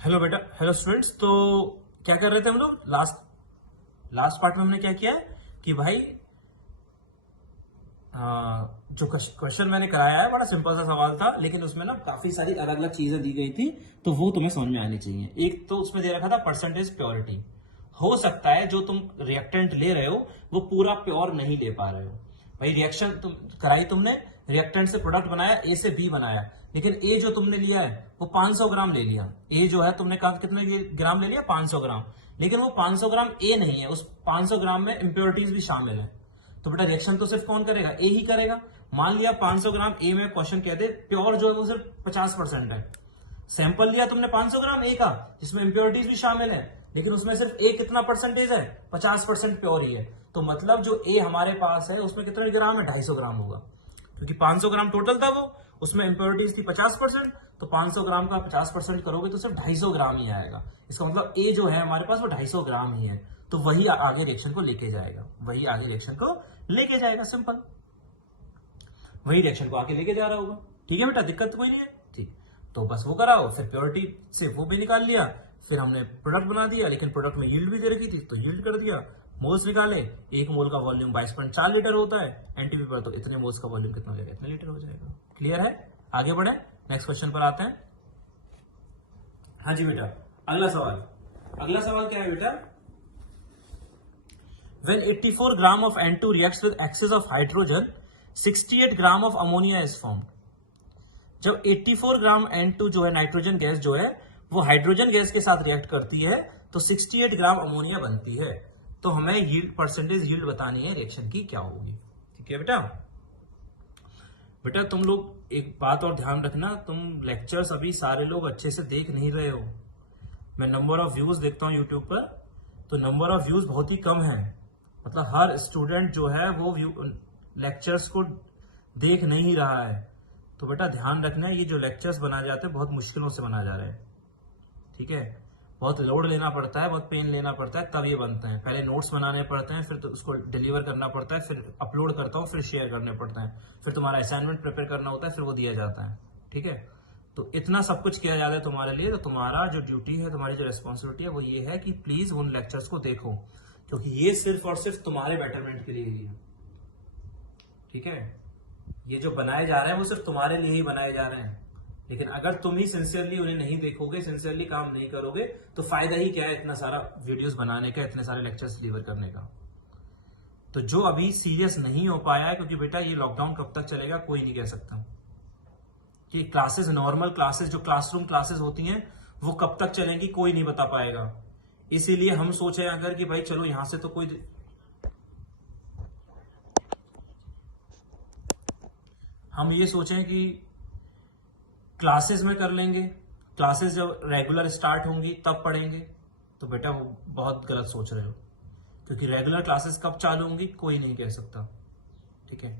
Hello बेटा, hello students. तो क्या कर रहे थे हम लोग? लास्ट पार्ट में हमने क्या किया है कि भाई जो क्वेश्चन मैंने कराया है बड़ा सिंपल सा सवाल था, लेकिन उसमें ना काफी सारी अलग अलग चीजें दी गई थी, तो वो तुम्हें समझ में आनी चाहिए। एक तो उसमें दे रखा था परसेंटेज प्योरिटी। हो सकता है जो तुम रिएक्टेंट ले रहे हो वो पूरा प्योर नहीं ले पा रहे हो। भाई रिएक्शन तुम कराई, तुमने रिएक्टेंट से प्रोडक्ट बनाया, ए से बी बनाया, लेकिन ए जो तुमने लिया है वो 500 ग्राम ले लिया। ए जो है तुमने कहा कितने ग्राम ले लिया? 500 ग्राम। लेकिन वो 500 ग्राम ए नहीं है, उस 500 ग्राम में इंप्योरिटीज भी शामिल है। तो बेटा रिएक्शन तो सिर्फ कौन करेगा? ए ही करेगा। मान लिया 500 ग्राम ए में क्वेश्चन कह दे प्योर जो है वो सिर्फ 50% है। सैंपल लिया तुमने 500 ग्राम ए का जिसमें इंप्योरिटीज भी शामिल है, लेकिन उसमें सिर्फ ए कितना परसेंटेज है? 50% प्योर ही है। तो मतलब जो ए हमारे पास है उसमें कितने ग्राम है? 250 ग्राम होगा, क्योंकि 500 ग्राम टोटल था वो, उसमें इंप्योरिटीज थी 50%। तो 500 ग्राम का 50% करोगे तो सिर्फ 250 ग्राम ही आएगा। इसका मतलब ए जो है हमारे पास वो 250 ग्राम ही है। तो वही आगे रिएक्शन को लेके जाएगा, वही आगे रिएक्शन को लेके जाएगा। सिंपल, वही रिएक्शन को आगे लेके जा रहा होगा। ठीक है बेटा, दिक्कत कोई नहीं है। ठीक, तो बस वो कराओ, फिर प्योरिटी से वो भी निकाल लिया, फिर हमने प्रोडक्ट बना दिया, लेकिन प्रोडक्ट में यील्ड भी दे रखी थी तो यील्ड कर दिया। मोल्स निकाले, एक मोल का वॉल्यूम 22.4 लीटर होता है एनटीपी पर, तो इतने मोल्स का वॉल्यूम कितना हो जाएगा? इतने लीटर हो जाएगा। क्लियर है? आगे बढ़े, नेक्स्ट क्वेश्चन पर आते हैं। हाँ जी बेटा, अगला सवाल। अगला सवाल क्या है बेटा? When 84 gram of N2 reacts with excess of hydrogen, 68 gram of ammonia is formed. जब 84 ग्राम N2 जो है नाइट्रोजन गैस जो है वो हाइड्रोजन गैस के साथ रिएक्ट करती है तो 68 ग्राम अमोनिया बनती है। तो हमें यील्ड परसेंटेज यील्ड बतानी है रिएक्शन की क्या होगी। ठीक है बेटा? बेटा तुम लोग एक बात और ध्यान रखना, तुम लेक्चर्स अभी सारे लोग अच्छे से देख नहीं रहे हो। मैं नंबर ऑफ व्यूज देखता हूँ यूट्यूब पर, तो नंबर ऑफ व्यूज बहुत ही कम है। मतलब हर स्टूडेंट जो है वो लेक्चर्स को देख नहीं रहा है। तो बेटा ध्यान रखना, ये जो लेक्चर्स बनाए जाते हैं बहुत मुश्किलों से बनाए जा रहे हैं। ठीक है? बहुत लोड लेना पड़ता है, बहुत पेन लेना पड़ता है, तब ये बनते हैं। पहले नोट्स बनाने पड़ते हैं, फिर तो उसको डिलीवर करना पड़ता है, फिर अपलोड करता हूँ, फिर शेयर करने पड़ते हैं, फिर तुम्हारा असाइनमेंट प्रिपेयर करना होता है, फिर वो दिया जाता है। ठीक है? तो इतना सब कुछ किया जाता है तुम्हारे लिए। तो तुम्हारा जो ड्यूटी है, तुम्हारी जो रेस्पॉन्सिबिलिटी है वो ये है कि प्लीज उन लेक्चर्स को देखो, क्योंकि ये सिर्फ और सिर्फ तुम्हारे बेटरमेंट के लिए ही है। ठीक है? ये जो बनाए जा रहे हैं वो सिर्फ तुम्हारे लिए ही बनाए जा रहे हैं, लेकिन अगर तुम ही सिंसियरली उन्हें नहीं देखोगे, सिंसियरली काम नहीं करोगे, तो फायदा ही क्या है इतना सारा वीडियोस बनाने का, इतने सारे लेक्चर्स डिलीवर करने का। तो जो अभी सीरियस नहीं हो पाया है, क्योंकि बेटा ये लॉकडाउन कब तक चलेगा कोई नहीं कह सकता, कि क्लासेस, नॉर्मल क्लासेस जो क्लासरूम क्लासेस होती हैं वो कब तक चलेंगी कोई नहीं बता पाएगा। इसीलिए हम सोचे अगर कि भाई चलो यहां से तो कोई, हम ये सोचें कि क्लासेस में कर लेंगे, क्लासेस जब रेगुलर स्टार्ट होंगी तब पढ़ेंगे, तो बेटा वो बहुत गलत सोच रहे हो, क्योंकि रेगुलर क्लासेस कब चालू होंगी कोई नहीं कह सकता। ठीक है?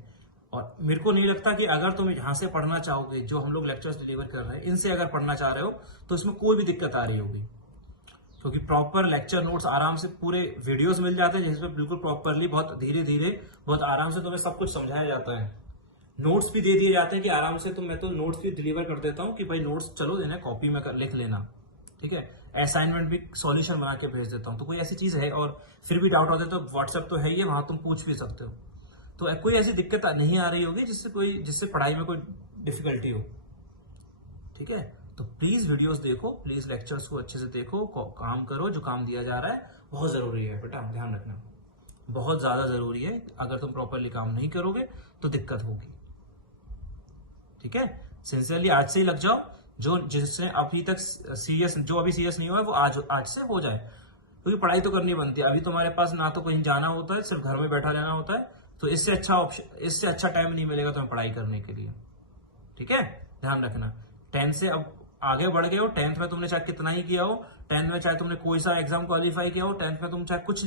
और मेरे को नहीं लगता कि अगर तुम यहां से पढ़ना चाहोगे, जो हम लोग लेक्चर्स डिलीवर कर रहे हैं इनसे अगर पढ़ना चाह रहे हो, तो इसमें कोई भी दिक्कत आ रही होगी, क्योंकि प्रॉपर लेक्चर नोट्स आराम से पूरे वीडियोस मिल जाते हैं, जिसमें बिल्कुल प्रॉपरली, बहुत धीरे धीरे, बहुत आराम से तुम्हें सब कुछ समझाया जाता है। नोट्स भी दे दिए जाते हैं कि आराम से, तो मैं तो नोट्स भी डिलीवर कर देता हूँ कि भाई नोट्स चलो देना, कॉपी में लिख लेना। ठीक है? असाइनमेंट भी सॉल्यूशन बना के भेज देता हूँ। तो कोई ऐसी चीज है और फिर भी डाउट होता है तो व्हाट्सएप तो है ही है, वहां तुम पूछ भी सकते हो। तो कोई ऐसी दिक्कत नहीं आ रही होगी जिससे पढ़ाई में कोई डिफिकल्टी हो। ठीक है? तो प्लीज वीडियोस देखो, प्लीज लेक्चर्स को अच्छे से देखो, काम करो, जो काम दिया जा रहा है बहुत जरूरी है बेटा, ध्यान रखना, बहुत ज्यादा जरूरी है। अगर तुम प्रॉपरली काम नहीं करोगे तो दिक्कत होगी। ठीक है? सिंसियरली आज से ही लग जाओ, जो जिससे अभी तक सीरियस, जो अभी सीरियस नहीं हुआ है वो आज से हो जाए, क्योंकि पढ़ाई तो करनी बनती है। अभी तुम्हारे पास ना तो कहीं जाना होता है, सिर्फ घर में बैठा रहना होता है, तो इससे अच्छा ऑप्शन, इससे अच्छा टाइम नहीं मिलेगा तुम्हें पढ़ाई करने के लिए। ठीक है? ध्यान रखना। 10 से अब आगे बढ़ गए हो, 10th में तुमने चाहे कितना ही किया हो, 10th में चाहे तुमने कोई सा एग्जाम क्वालिफाई किया हो, 10th में तुम चाहे कुछ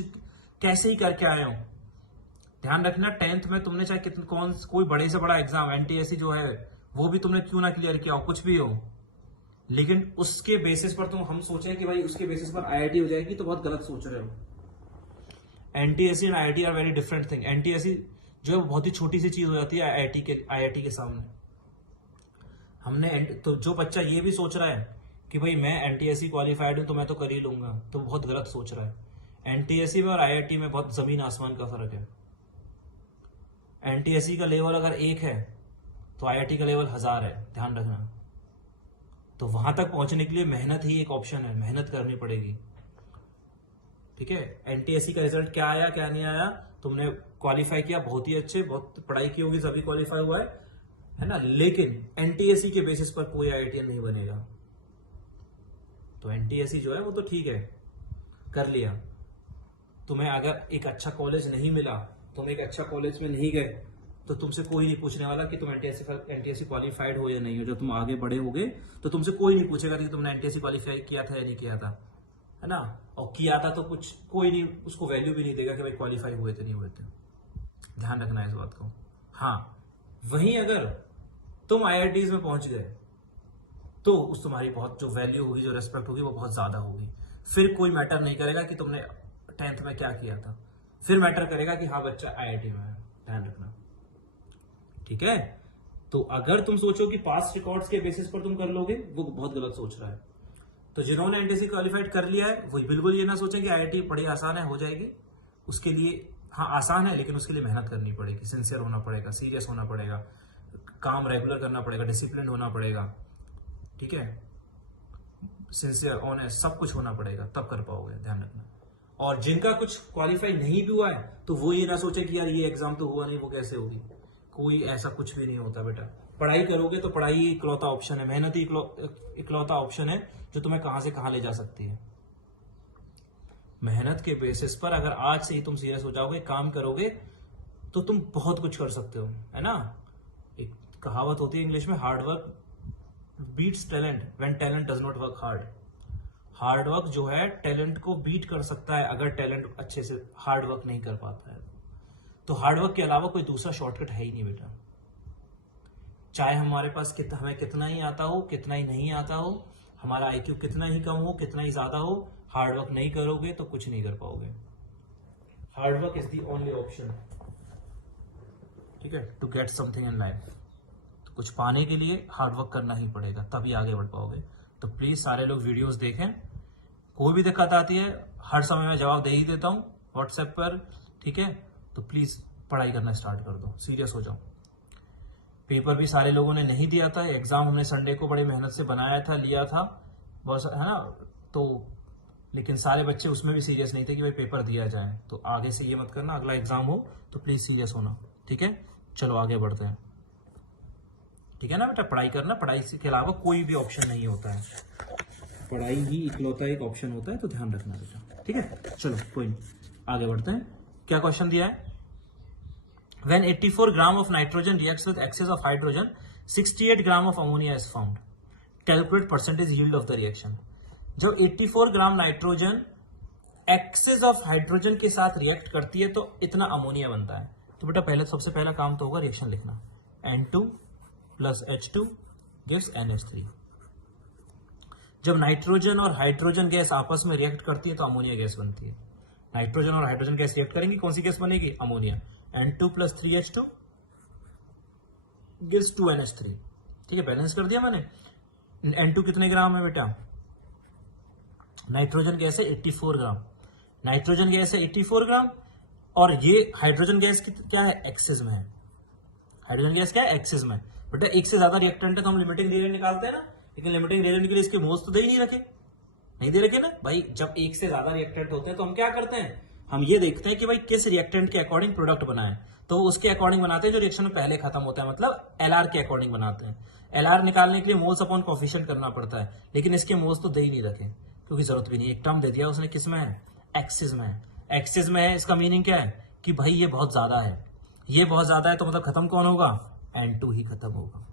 कैसे ही करके आए हो, ध्यान रखना 10th में तुमने चाहे कोई बड़े से बड़ा एग्जाम एनटीएससी जो है वो भी तुमने क्यों ना क्लियर किया हो, कुछ भी हो, लेकिन उसके बेसिस पर हम सोचें कि भाई उसके बेसिस पर आईआईटी हो जाएगी, तो बहुत गलत सोच रहे हो। NTSC and IIT are very different thing. NTSC जो है बहुत ही छोटी सी चीज हो जाती है आईआईटी के सामने। हमने तो जो बच्चा ये भी सोच रहा है कि भाई मैं एनटीएससी क्वालिफाइड हूं तो मैं तो कर ही लूंगा, तो बहुत गलत सोच रहा है। एनटीएससी में और आईआईटी में बहुत जमीन आसमान का फर्क है। एनटीएससी का लेवल अगर 1 है तो आईआईटी का लेवल 1000 है, ध्यान रखना। तो वहां तक पहुंचने के लिए मेहनत ही एक ऑप्शन है, मेहनत करनी पड़ेगी। ठीक है, एनटीएससी का रिजल्ट क्या आया क्या नहीं आया, तुमने क्वालिफाई किया, बहुत ही अच्छे, बहुत पढ़ाई की होगी, सभी क्वालिफाई हुआ है ना। लेकिन एनटीएससी के बेसिस पर कोई आईआईटीएन नहीं बनेगा। तो एनटीएससी जो है वो तो ठीक है, कर लिया। तुम्हें अगर एक अच्छा कॉलेज नहीं मिला, तुम एक अच्छा कॉलेज में नहीं गए, तो तुमसे कोई नहीं पूछने वाला कि तुम एनटीएससी क्वालिफाइड हो या नहीं हो। जब तुम आगे बड़े होगे तो तुमसे कोई नहीं पूछेगा कि तुमने एनटीएससी क्वालिफाई किया था या नहीं किया था, है ना। और किया था तो कुछ कोई नहीं उसको वैल्यू भी नहीं देगा कि भाई क्वालिफाई हुए थे नहीं हुए थे। ध्यान रखना है इस बात को। हाँ, वहीं अगर तुम आईआईटीज में पहुंच गए तो उस तुम्हारी बहुत जो वैल्यू होगी, जो रेस्पेक्ट होगी, वो बहुत ज्यादा होगी। फिर कोई मैटर नहीं करेगा कि तुमने 10th में क्या किया था, फिर मैटर करेगा कि हाँ बच्चा आईआईटी में है। ध्यान रखना, ठीक है। तो अगर तुम सोचो कि पास्ट रिकॉर्ड्स के बेसिस पर तुम कर लोगे, वो बहुत गलत सोच रहा है। तो जिन्होंने एनटीएससी क्वालिफाइड कर लिया है वो बिल्कुल ये ना सोचें कि आईआईटी बड़ी आसान है, हो जाएगी। उसके लिए हाँ आसान है, लेकिन उसके लिए मेहनत करनी पड़ेगी, सिंसियर होना पड़ेगा, सीरियस होना पड़ेगा, काम रेगुलर करना पड़ेगा, डिसिप्लिन होना पड़ेगा। ठीक है, सिंसियर ऑनेस्ट सब कुछ होना पड़ेगा, तब कर पाओगे। ध्यान रखना। और जिनका कुछ क्वालिफाई नहीं भी हुआ है तो वो ये ना सोचे कि यार ये एग्जाम तो हुआ नहीं, वो कैसे होगी। कोई ऐसा कुछ भी नहीं होता बेटा। पढ़ाई करोगे तो पढ़ाई ही इकलौता ऑप्शन है, मेहनत ही इकलौता ऑप्शन है जो तुम्हें कहां से कहां ले जा सकती है। मेहनत के बेसिस पर अगर आज से ही तुम सीरियस हो जाओगे, काम करोगे, तो तुम बहुत कुछ कर सकते हो, है ना। एक कहावत होती है इंग्लिश में, hard work beats talent when talent does not work hard. Hard work जो है टैलेंट को बीट कर सकता है अगर टैलेंट अच्छे से हार्ड वर्क नहीं कर पाता है। तो हार्ड वर्क के अलावा कोई दूसरा शॉर्टकट है ही नहीं बेटा। चाहे हमारे पास हमें कितना ही आता हो, कितना ही नहीं आता हो, हमारा आईक्यू कितना ही कम हो, कितना ही ज्यादा हो, हार्ड वर्क नहीं करोगे तो कुछ नहीं कर पाओगे। Hard work is the only option, ठीक है, to get something in life. तो कुछ पाने के लिए हार्ड वर्क करना ही पड़ेगा, तभी आगे बढ़ पाओगे। तो प्लीज सारे लोग वीडियोस देखें। कोई भी दिक्कत आती है हर समय मैं जवाब दे ही देता हूं व्हाट्सएप पर, ठीक है। तो प्लीज पढ़ाई करना स्टार्ट कर दो, सीरियस हो जाओ। पेपर भी सारे लोगों ने नहीं दिया था, एग्जाम हमने संडे को बड़ी मेहनत से बनाया था, लिया था बस, है ना। तो लेकिन सारे बच्चे उसमें भी सीरियस नहीं थे कि भाई पेपर दिया जाए। तो आगे से ये मत करना, अगला एग्जाम हो तो प्लीज सीरियस होना, ठीक है। चलो आगे बढ़ते हैं, ठीक है ना बेटा। पढ़ाई करना, पढ़ाई के अलावा कोई भी ऑप्शन नहीं होता है, पढ़ाई ही इकलौता एक ऑप्शन होता है। तो ध्यान रखना बेटा, ठीक है। चलो कोई नहीं, आगे बढ़ते हैं। क्या क्वेश्चन दिया है? When 84 gram of nitrogen reacts with excess of hydrogen, 68 gram of ammonia is found. Calculate percentage yield of the reaction. जब 84 gram nitrogen excess of hydrogen के साथ रिएक्ट करती है तो इतना अमोनिया बनता है। तो बेटा पहले सबसे पहला काम तो होगा रिएक्शन लिखना, N2 plus H2 gives NH3। जब नाइट्रोजन और हाइड्रोजन गैस आपस में रिएक्ट करती है तो अमोनिया गैस बनती है। नाइट्रोजन और हाइड्रोजन गैस रिएक्ट करेंगी, कौन सी गैस बनेगी? Ammonia. N2 plus 3H2 gives 2NH3। ठीक है, बैलेंस कर दिया मैंने। N2 कितने ग्राम है बेटा? नाइट्रोजन गैस है 84 ग्राम, नाइट्रोजन गैस है 84 ग्राम, और ये हाइड्रोजन गैस क्या है? एक्सेस में है। हाइड्रोजन गैस क्या है? एक्सेस में। बेटा एक से ज्यादा रिएक्टेंट है तो हम लिमिटिंग रिएजेंट निकालते हैं ना, लेकिन लिमिटिंग रिएजेंट के लिए इसके मोल्स तो दे ही नहीं रखे, नहीं दे रखे ना भाई। जब एक से ज्यादा रिएक्टेंट होते हैं तो हम क्या करते हैं, हम ये देखते हैं कि भाई किस रिएक्टेंट के अकॉर्डिंग प्रोडक्ट बना है, तो उसके अकॉर्डिंग बनाते हैं जो रिएक्शन में पहले खत्म होता है, मतलब एलआर के अकॉर्डिंग बनाते हैं। एलआर निकालने के लिए मोल्स अपॉन कोफिशिएंट करना पड़ता है, लेकिन इसके मोल्स तो दे ही नहीं रखे क्योंकि जरूरत भी नहीं। एक टर्म दे दिया उसने, किस में है? एक्सिस में है। एक्सिस में है, इसका मीनिंग क्या है कि भाई ये बहुत ज्यादा है, ये बहुत ज्यादा है, तो मतलब खत्म कौन होगा? N2 ही खत्म होगा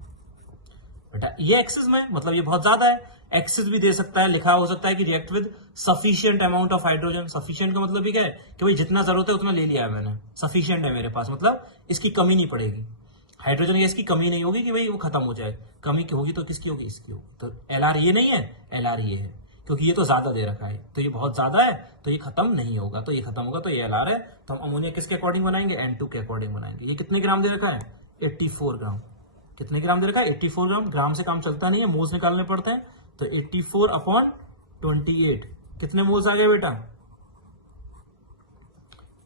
बेटा। ये एक्सिस में मतलब ये बहुत ज्यादा है। एक्सिस भी दे सकता है, लिखा हो सकता है कि react with sufficient amount of hydrogen. Sufficient का मतलब भी क्या है कि भाई जितना जरूरत है उतना ले लिया है मैंने, सफिशिएंट है मेरे पास, मतलब इसकी कमी नहीं पड़ेगी। हाइड्रोजन गैस की कमी नहीं होगी कि भाई वो खत्म हो जाए, कमी की होगी तो किसकी होगी? इसकी होगी। तो एलआर ये नहीं है, एलआर ये है, क्योंकि ये तो ज्यादा दे रखा है, तो ये बहुत ज्यादा है तो ये खत्म नहीं होगा, तो ये खत्म होगा तो ये एलआर है। तो हम अमोनिया किसके अकॉर्डिंग बनाएंगे? N2 के अकॉर्डिंग बनाएंगे। ये कितने ग्राम दे रखा है? 84 ग्राम। कितने ग्राम दे रखा है? 84 ग्राम। ग्राम से काम चलता नहीं है, मोल्स निकालने पड़ते हैं, तो 84/28 कितने मोल्स आ गए बेटा?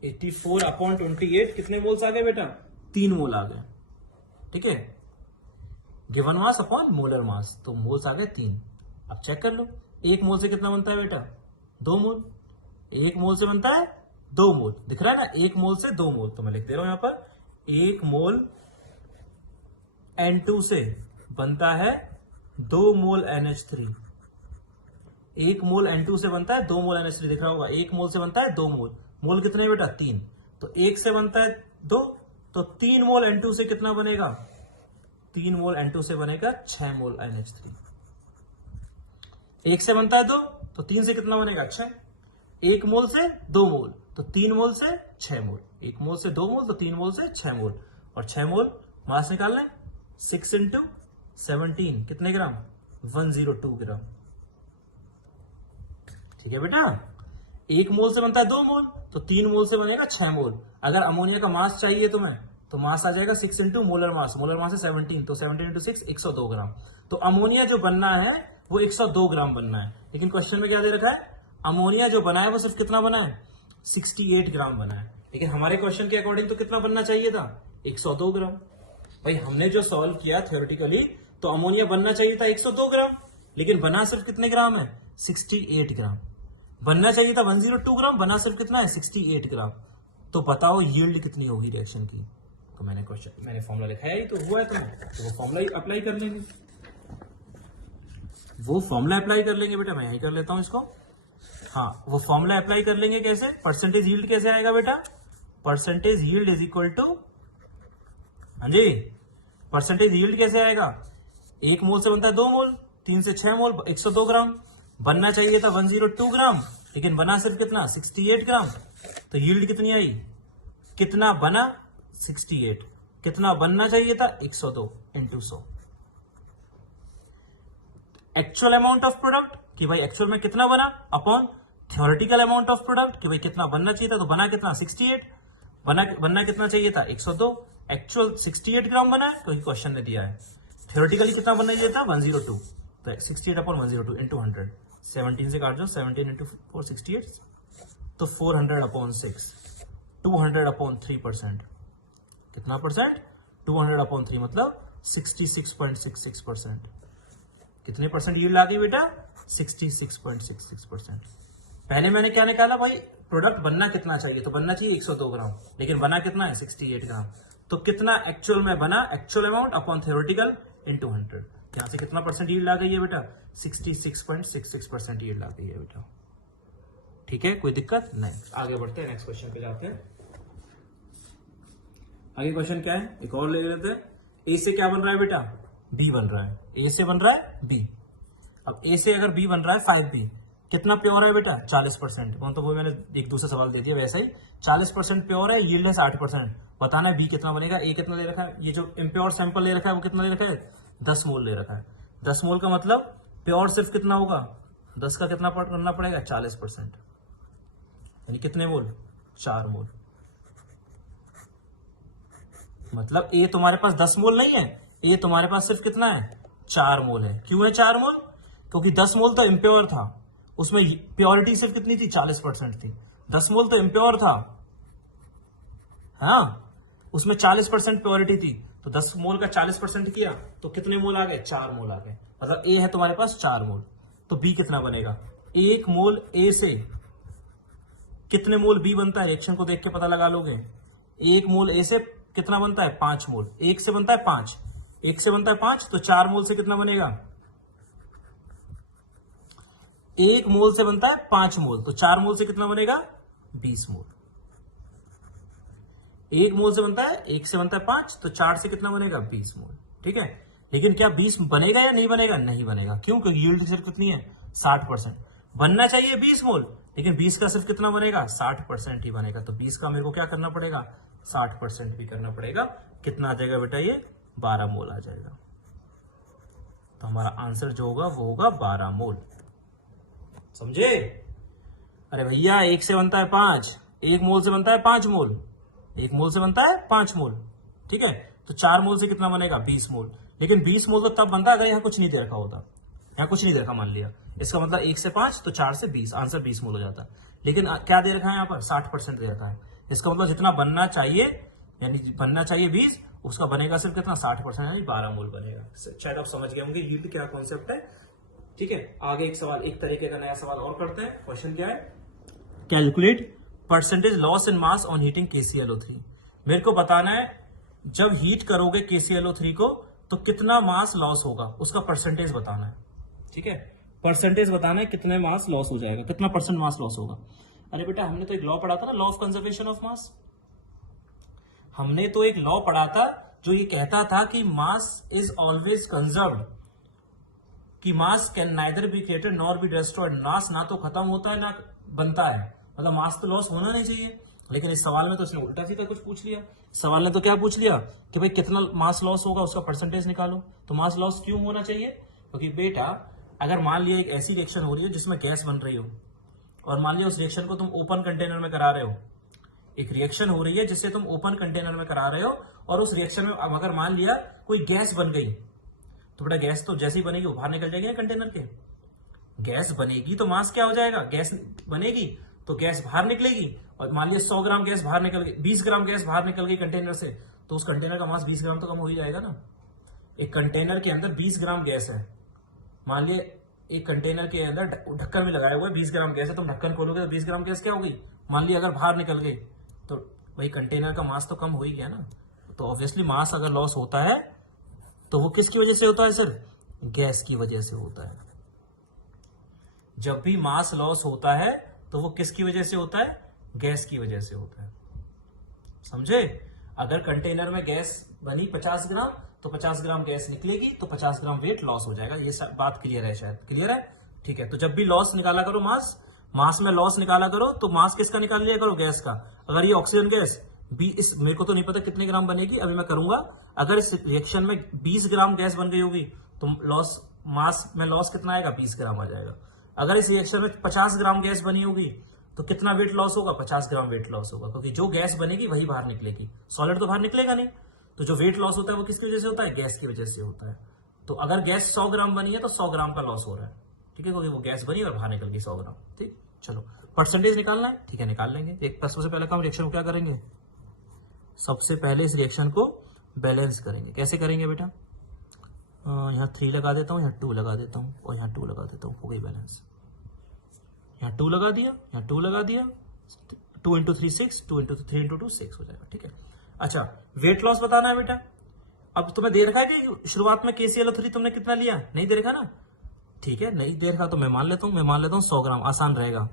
84/28 कितने मोल्स आ गए बेटा? 3 मोल आ गए। ठीक है, गिवन मास अपॉन मोलर मास, तो मोल्स आ गए 3। अब चेक कर लो, 1 मोल से कितना बनता है बेटा? 2 मोल। 1 मोल से बनता है 2 मोल, दिख रहा है ना? 1 मोल से 2 मोल, तो मैं लिख दे रहा हूं यहां पर 1 मोल N2 से बनता है 2 मोल NH3। 1 मोल N2 से बनता है 2 मोल NH3, दिख रहा होगा। 1 मोल से बनता है 2 मोल, मोल कितने बेटा? 3। तो 1 से बनता है 2, तो 3 मोल N2 से कितना बनेगा? 3 मोल N2 से बनेगा 6 मोल NH3। 1 से बनता है 2, तो 3 से कितना बनेगा? 6। 1 मोल से 2 मोल, तो 3 मोल से 6 मोल। 1 मोल से 2 मोल, तो 3 मोल से 6 मोल, और 6 मोल मास निकालना है। 6 × 17 कितने ग्राम? 102 ग्राम। ठीक है बेटा, 1 मोल से बनता है 2 मोल, तो 3 मोल से बनेगा 6 मोल। अगर अमोनिया का मास चाहिए तुम्हें, तो मास आ जाएगा 6 × मोलर मास। मोलर मास है 17, तो 17 × 6 102 ग्राम। तो अमोनिया जो बनना है वो 102 ग्राम बनना है। लेकिन क्वेश्चन में क्या दे रखा है? अमोनिया जो बना है वो सिर्फ कितना बना है? 68 ग्राम बना है। लेकिन हमारे क्वेश्चन के अकॉर्डिंग तो कितना बनना चाहिए था? 102 ग्राम। भाई हमने जो सॉल्व किया थ्योरेटिकली, तो अमोनिया बनना चाहिए था 102 ग्राम, लेकिन बना सिर्फ कितने ग्राम है? 68 ग्राम। बनना चाहिए था 102 ग्राम, बना सिर्फ कितना है? 68 ग्राम। तो बताओ यील्ड कितनी होगी रिएक्शन की? तो मैंने फॉर्मूला लिखा है, तो हुआ है तुम्हें, तो वो फॉर्मूला अप्लाई कर लेंगे। वो फॉर्मूला अप्लाई कर लेंगे बेटा, मैं यही कर लेता हूं इसको। हाँ, वो फॉर्मूला अप्लाई कर लेंगे। कैसे? परसेंटेज यील्ड कैसे आएगा बेटा? Percentage yield is equal to, हाँ जी, परसेंटेज यील्ड कैसे आएगा? 1 मोल से बनता है 2 मोल, 3 से 6 मोल, 102 ग्राम। बनना चाहिए था 102 ग्राम, लेकिन बना सिर्फ कितना? 68 ग्राम। तो यील्ड कितनी आई? कितना बना? 68। कितना बनना चाहिए था? 102 × 100। एक्चुअल अमाउंट ऑफ प्रोडक्ट, कि भाई एक्चुअल में कितना बना, upon theoretical amount of product, कि भाई कितना बनना चाहिए था। तो बना कितना? 68। बनना कितना चाहिए था? 102। एक्चुअल 68 ग्राम बना है, क्योंकि क्वेश्चन ने दिया है। थ्योरेटिकली कितना बनना चाहिए था? 102। तो 68/102 × 100। 17 से काट दो, 17 × 4 68, तो 400/6। 200/3%। कितना परसेंट? 200/3 मतलब 66.66%। कितने परसेंट यील्ड आ गई बेटा? 66.66%। पहले मैंने क्या निकाला भाई? प्रोडक्ट बनना कितना चाहिए, तो बनना चाहिए 102 ग्राम, लेकिन बना कितना है? 68 ग्राम। तो कितना एक्चुअल में बना? Actual amount upon theoretical × 100। यहां से कितना परसेंट यील्ड आ गई है बेटा? 66.66% यील्ड आ गई है बेटा। ठीक है, कोई दिक्कत नहीं। आगे बढ़ते हैं, नेक्स्ट क्वेश्चन पे जाते हैं। आगे क्वेश्चन क्या है, एक और ले लेते हैं। ए से क्या बन रहा है बेटा? बी बन रहा है। ए से बन रहा है बी। अब ए से अगर बी बन रहा है 5B, कितना प्योर है बेटा? 40%। तो वो मैंने एक दूसरा सवाल दे दिया वैसा ही। 40% प्योर है, यील्ड है 60%। बताना है बी कितना बनेगा। ए कितना ले रखा है? ये जो इम्प्योर सैंपल ले रखा है वो कितना ले रखा है? 10 मोल ले रखा है। 10 मोल का मतलब प्योर सिर्फ कितना होगा? 10 का कितना करना पड़ेगा? 40%, यानी कितने मोल? 4 मोल। मतलब ए तुम्हारे पास 10 मोल नहीं है, ए तुम्हारे पास सिर्फ कितना है? 4 मोल है। क्यों है 4 मोल? क्योंकि 10 मोल तो इम्प्योर था, उसमें प्योरिटी सिर्फ कितनी थी? 40% थी। 10 मोल तो इम्प्योर था, हाँ, उसमें 40% प्योरिटी थी। तो 10 मोल का 40% किया तो कितने मोल आ गए? 4 मोल आ गए। मतलब ए है तुम्हारे पास 4 मोल। तो बी कितना बनेगा? 1 मोल ए से कितने मोल बी बनता है? रिएक्शन को देख के पता लगा लोगे। 1 मोल ए से कितना बनता है? 5 मोल। 1 से बनता है 5, 1 से बनता है 5, तो 4 मोल से कितना बनेगा? 1 मोल से बनता है 5 मोल, तो 4 मोल से कितना बनेगा? 20 मोल। 1 मोल से बनता है, 1 से बनता है 5, तो 4 से कितना बनेगा? 20 मोल। ठीक है, लेकिन क्या 20 बनेगा या नहीं बनेगा? नहीं बनेगा। क्यों? क्योंकि यील्ड सिर्फ कितनी है? 60%। बनना चाहिए 20 मोल, लेकिन 20 का सिर्फ कितना बनेगा? 60% ही बनेगा। तो 20 का मेरे को क्या करना पड़ेगा? 60% भी करना पड़ेगा। कितना आ जाएगा बेटा? ये 12 मोल आ जाएगा। तो हमारा आंसर जो होगा वो होगा 12 मोल। समझे? अरे भैया 1 से बनता है 5, 1 मोल से बनता है 5 मोल, 1 मोल से बनता है 5 मोल। ठीक है, तो 4 मोल से कितना बनेगा? 20 मोल। लेकिन 20 मोल तो तब बनता है अगर यहां कुछ नहीं दे रखा होता। यहाँ कुछ नहीं दे रखा मान लिया, इसका मतलब 1 से 5 तो 4 से 20, आंसर 20 मोल हो जाता। लेकिन क्या दे रखा है यहाँ पर 60% दे रखा है, इसका मतलब जितना बनना चाहिए, यानी बनना चाहिए 20, उसका बनेगा सिर्फ कितना 60%, यानी 12 मोल बनेगा। शायद आप समझ गए होंगे यील्ड क्या कॉन्सेप्ट है। ठीक है, आगे एक सवाल, एक तरीके का नया सवाल और करते हैं। क्वेश्चन क्या है, calculate percentage loss in mass on heating KClO3। मेरे को बताना है जब हीट करोगे KClO3 को तो कितना मास लॉस होगा, उसका परसेंटेज बताना है। ठीक है, परसेंटेज बताना है कितने मास लॉस हो जाएगा, कितना परसेंट मास लॉस होगा। अरे बेटा हमने तो एक लॉ पढ़ा था ना, law of conservation of mass. हमने तो एक लॉ पढ़ा था जो ये कहता था कि मास इज ऑलवेज कंजर्व्ड, कि mass can neither be created nor be destroyed. Mass ना तो खत्म होता है ना बनता है, मतलब मास तो लॉस होना नहीं चाहिए। लेकिन इस सवाल में तो इसने उल्टा सीधा कुछ पूछ लिया। सवाल ने तो क्या पूछ लिया कि भाई कितना मास लॉस होगा उसका परसेंटेज निकालो। तो मास लॉस क्यों होना चाहिए, क्योंकि बेटा अगर मान लिया एक ऐसी रिएक्शन हो रही है जिसमें गैस बन रही हो, और मान लिया उस रिएक्शन को तुम ओपन कंटेनर में करा रहे हो, एक रिएक्शन हो रही है जिससे तुम ओपन कंटेनर में करा रहे हो, और उस रिएक्शन में अगर मान लिया कोई गैस बन गई, तो बेटा गैस तो जैसे ही बनेगी वो बाहर निकल जाएगी ना कंटेनर के। गैस बनेगी तो मास क्या हो जाएगा, गैस बनेगी तो गैस बाहर निकलेगी, और मान लिया 100 ग्राम गैस बाहर निकल गई, 20 ग्राम गैस बाहर निकल गई कंटेनर से, तो उस कंटेनर का मास 20 ग्राम तो कम हो ही जाएगा ना। एक कंटेनर के अंदर 20 ग्राम गैस है, मान लिया एक कंटेनर के अंदर ढक्कन में लगाया हुआ है 20 ग्राम गैस है, तुम ढक्कन खोलोगे तो 20 ग्राम गैस क्या होगी, मान लिया अगर बाहर निकल गई तो वही कंटेनर का मास तो कम हो ही गया ना। तो ऑब्वियसली मास अगर लॉस होता है तो वो किसकी वजह से होता है सर, गैस की वजह से होता है। जब भी मास लॉस होता है तो वो किसकी वजह से होता है, गैस की वजह से होता है। समझे, अगर कंटेनर में गैस बनी 50 ग्राम तो 50 ग्राम गैस निकलेगी तो 50 ग्राम वेट लॉस हो जाएगा। ये सब बात क्लियर है, शायद क्लियर है। ठीक है, तो जब भी लॉस निकाला करो मास में लॉस निकाला करो तो मास किसका निकाल लिया करो, गैस का। अगर ये ऑक्सीजन गैस इस मेरे को तो नहीं पता कितने ग्राम बनेगी, अभी मैं करूंगा। अगर इस रिएक्शन में 20 ग्राम गैस बन गई होगी तो लॉस मास में लॉस कितना आएगा, 20 ग्राम आ जाएगा। अगर इस रिएक्शन में 50 ग्राम गैस बनी होगी तो कितना वेट लॉस होगा, 50 ग्राम वेट लॉस होगा, क्योंकि जो गैस बनेगी वही बाहर निकलेगी, सॉलिड तो बाहर निकलेगा नहीं। तो जो वेट लॉस होता है वो किसकी वजह से होता है, गैस की वजह से होता है। तो अगर गैस 100 ग्राम बनी है तो 100 ग्राम का लॉस हो रहा है। ठीक है, क्योंकि वो गैस बनी और बाहर निकल गई 100 ग्राम। ठीक, चलो परसेंटेज निकालना है, ठीक है निकाल लेंगे। एक सबसे पहले हम रिएक्शन को क्या करेंगे, सबसे पहले इस रिएक्शन को बैलेंस करेंगे। कैसे करेंगे बेटा, यहाँ 3 लगा देता हूँ, यहाँ 2 लगा देता हूँ, और यहाँ 2 लगा देता हूँ, हो गई बैलेंस। यहाँ 2 लगा दिया, यहाँ 2 लगा दिया, 2 × 3 6, 2 × 3 × 2 6 हो जाएगा। ठीक है, अच्छा वेट लॉस बताना है बेटा। अब तुम्हें दे रखा है कि शुरुआत में KClO3 तुमने कितना लिया, नहीं दे रखा ना। ठीक है, नहीं दे रखा तो मैं मान लेता हूँ 100 ग्राम, आसान रहेगा,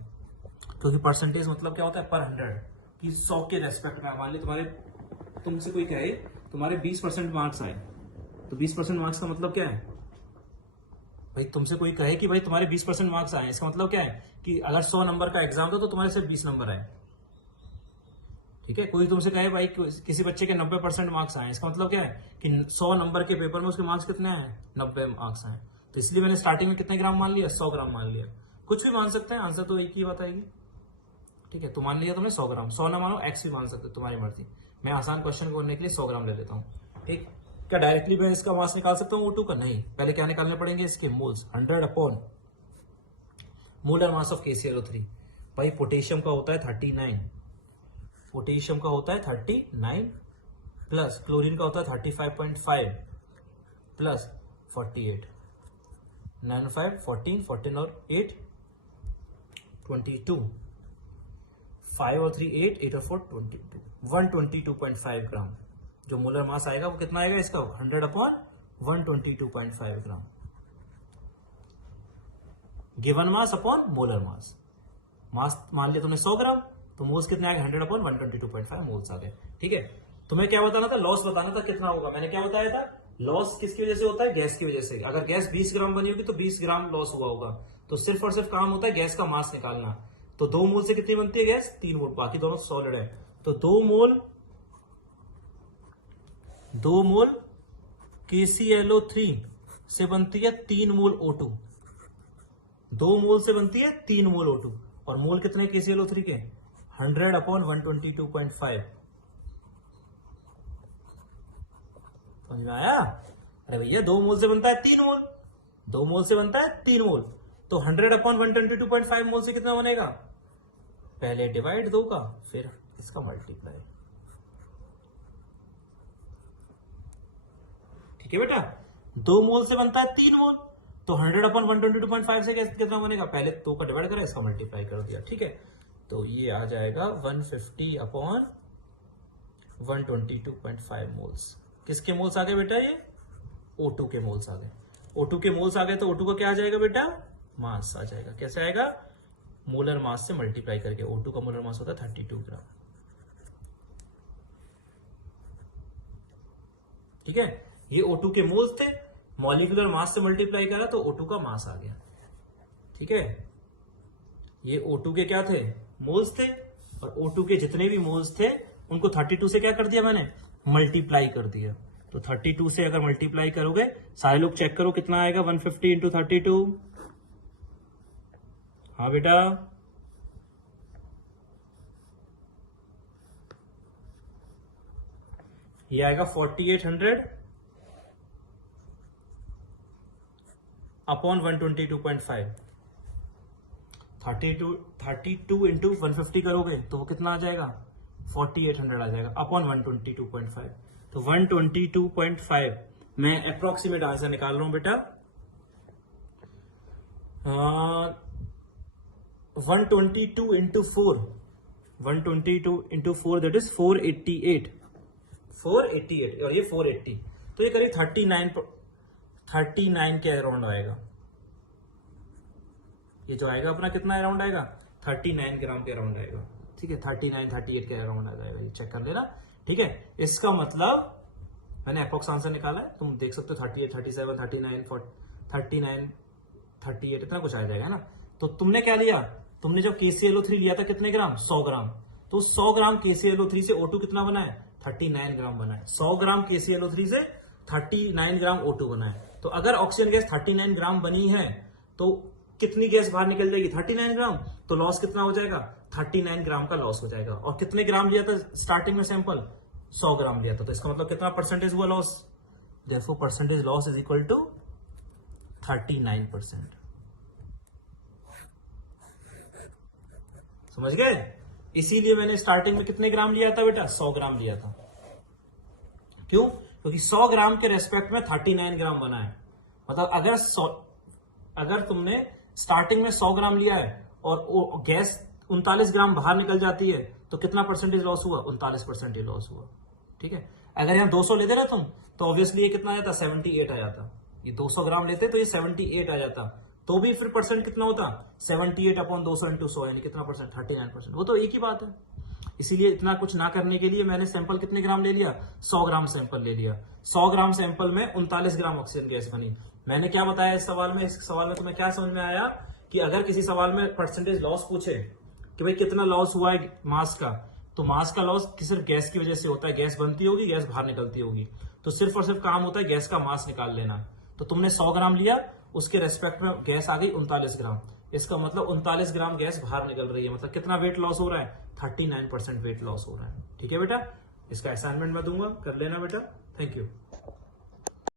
क्योंकि परसेंटेज मतलब क्या होता है, पर 100 कि 100 के रेस्पेक्ट में। मान ली तुमसे कोई कहे तुम्हारे 20% मार्क्स आए, तो 20% मार्क्स का मतलब क्या है भाई, तुमसे कोई कहे कि भाई तुम्हारे 20% मार्क्स आए, इसका मतलब क्या है कि अगर 100 नंबर का एग्जाम दो तो तुम्हारे सिर्फ 20 नंबर आए। ठीक है, कोई तुमसे कहे भाई किसी बच्चे के 90% मार्क्स आए, इसका मतलब क्या है कि 100 नंबर के पेपर में उसके मार्क्स कितने आए, 90 मार्क्स आए। तो इसलिए मैंने स्टार्टिंग में कितने ग्राम मान लिया, 100 ग्राम मान लिया। कुछ भी मान सकते हैं, आंसर तो एक ही बात आएगी। ठीक है, तो मान लिया तुमने 100 ग्राम, 100 ना मानो एक्स भी मान सकते हो, तुम्हारी मर्जी। मैं आसान क्वेश्चन को करने के लिए 100 ग्राम ले लेता हूँ। ठीक, क्या डायरेक्टली मैं इसका मास निकाल सकता हूँ O2 का, नहीं, पहले क्या निकालने पड़ेंगे इसके moles, 100 upon molar mass of KClO3। भाई पोटेशियम का होता है 39, पोटेशियम का होता है 39 प्लस क्लोरीन का होता है 35.5 प्लस 48, 9 5 14, 14 और 8 22, 5 और 3 8, 8 और 4 22, 122.5 ग्राम। जो मोलर मास आएगा वो कितना आएगा इसका, 100 upon 122.5 gram. Given mass upon molar mass, mass मान लिया तुमने 100 ग्राम, तो मोल्स कितने आ गए, 100 अपॉन 122.5 मोल्स आ गए। ठीक है, तुम्हें क्या बताना था, लॉस बताना था कितना होगा। मैंने क्या बताया था, लॉस किसकी वजह से होता है, गैस की वजह से। अगर गैस 20 ग्राम बनी होगी तो 20 ग्राम लॉस हुआ होगा। तो सिर्फ और सिर्फ काम होता है गैस का मास निकालना। तो 2 मोल से कितनी बनती है गैस, 3 मोल, बाकी दोनों सॉलिड है। तो 2 मोल KClO3 से बनती है 3 मोल O2, 2 मोल से बनती है 3 मोल O2। और मोल कितने KClO3 के, 100 अपॉन 122.5। समझ में आया, अरे भैया 2 मोल से बनता है 3 मोल, 2 मोल से बनता है 3 मोल, तो 100 अपॉन 122.5 मोल से कितना बनेगा, पहले डिवाइड 2 का फिर इसका मल्टीप्लाई। ठीक है बेटा, 2 मोल से बनता है 3 मोल, तो 100 अपॉन 122.5 से कितना बनेगा, पहले 2 का डिवाइड करा, इसका मल्टीप्लाई कर दिया। ठीक है, तो ये आ जाएगा 150 अपॉन 122.5 मोल्स। किसके मोल्स आ गए बेटा, ये O2 के मोल्स आ गए। O2 के मोल्स आ गए तो O2 का क्या आ जाएगा बेटा, मास आ जाएगा। कैसे आएगा, मोलर मास से मल्टीप्लाई करके। O2 का मोलर मास होता है 32 ग्राम। ठीक है, ये O2 के मोल्स थे, मॉलिक्यूलर मास से मल्टीप्लाई करा तो O2 का मास आ गया। ठीक है, ये O2 के क्या थे, मोल्स थे, और O2 के जितने भी मोल्स थे उनको 32 से क्या कर दिया मैंने, मल्टीप्लाई कर दिया। तो 32 से अगर मल्टीप्लाई करोगे, सारे लोग चेक करो कितना आएगा, 150 इंटू 32। हाँ बेटा, ये आएगा 4800 अपॉन 122.5। 32 इंटू 150 करोगे तो वो कितना आ जाएगा, 4800 आ जाएगा अपॉन 122.5। तो 122.5 मैं अप्रोक्सीमेट आंसर निकाल रहा हूं बेटा, 122 इंटू 4, 122 इंटू 4 दैट इज 488, 488 और ये 480, तो ये करीब 39 के अराउंड आएगा। ये जो आएगा अपना कितना अराउंड आएगा, 39 ग्राम के अराउंड आएगा। ठीक है, 38 के अराउंड आ जाएगा, ये चेक कर लेना। ठीक है, इसका मतलब मैंने अप्रोक्स आंसर निकाला है, तुम देख सकते हो 38, 37, 39, 38 इतना कुछ आ जाएगा, है ना। तो तुमने क्या लिया, तुमने जब KClO3 लिया था कितने ग्राम, 100 ग्राम, तो 100 ग्राम KClO3 से O2 कितना बना है, 39 ग्राम बना है। 100 ग्राम KClO3 से 39 ग्राम O2 बना है। तो अगर ऑक्सीजन गैस 39 ग्राम बनी है तो कितनी गैस बाहर निकल जाएगी, 39 ग्राम, तो लॉस कितना हो जाएगा, 39 ग्राम का लॉस हो जाएगा। और कितने ग्राम लिया था स्टार्टिंग में सैंपल, 100 ग्राम लिया था, तो इसका मतलब कितना परसेंटेज हुआ loss, therefore percentage loss is equal to 39%। समझ गए, इसीलिए मैंने स्टार्टिंग में कितने ग्राम लिया था बेटा, 100 ग्राम लिया था। क्यों, क्योंकि 100 ग्राम के रेस्पेक्ट में 39 ग्राम बना है। मतलब अगर तुमने स्टार्टिंग में 100 ग्राम लिया है और गैस 39 ग्राम बाहर निकल जाती है तो कितना परसेंटेज लॉस हुआ, 39% लॉस हुआ। ठीक है, अगर यहां 200 लेते ना तुम तो ऑब्वियसली ये कितना आ जाता, 78 आ जाता। ये 200 ग्राम लेते तो ये 78 आ जाता, तो भी फिर परसेंट कितना होता, 78 अपॉन 200 इंटू 100 यानी कितना परसेंट, 39%। वो तो एक ही बात है। इसीलिए इतना कुछ ना करने के लिए मैंने सैंपल कितने ग्राम ले लिया, 100 ग्राम सैंपल ले लिया। 100 ग्राम सैंपल में 39 ग्राम ऑक्सीजन गैस बनी। मैंने क्या बताया इस सवाल में, इस सवाल में तुम्हें क्या समझ में आया कि अगर किसी सवाल में परसेंटेज लॉस पूछे कि भाई कितना लॉस हुआ है मास का, तो मास का लॉस सिर्फ गैस की वजह से होता है, गैस बनती होगी, गैस बाहर निकलती होगी, तो सिर्फ और सिर्फ काम होता है गैस का मास निकाल लेना। तो तुमने 100 ग्राम लिया, उसके रेस्पेक्ट में गैस आ गई 39 ग्राम, इसका मतलब 39 ग्राम गैस बाहर निकल रही है, मतलब कितना वेट लॉस हो रहा है, 39% वेट लॉस हो रहा है। ठीक है बेटा, इसका असाइनमेंट मैं दूंगा, कर लेना बेटा। Thank you.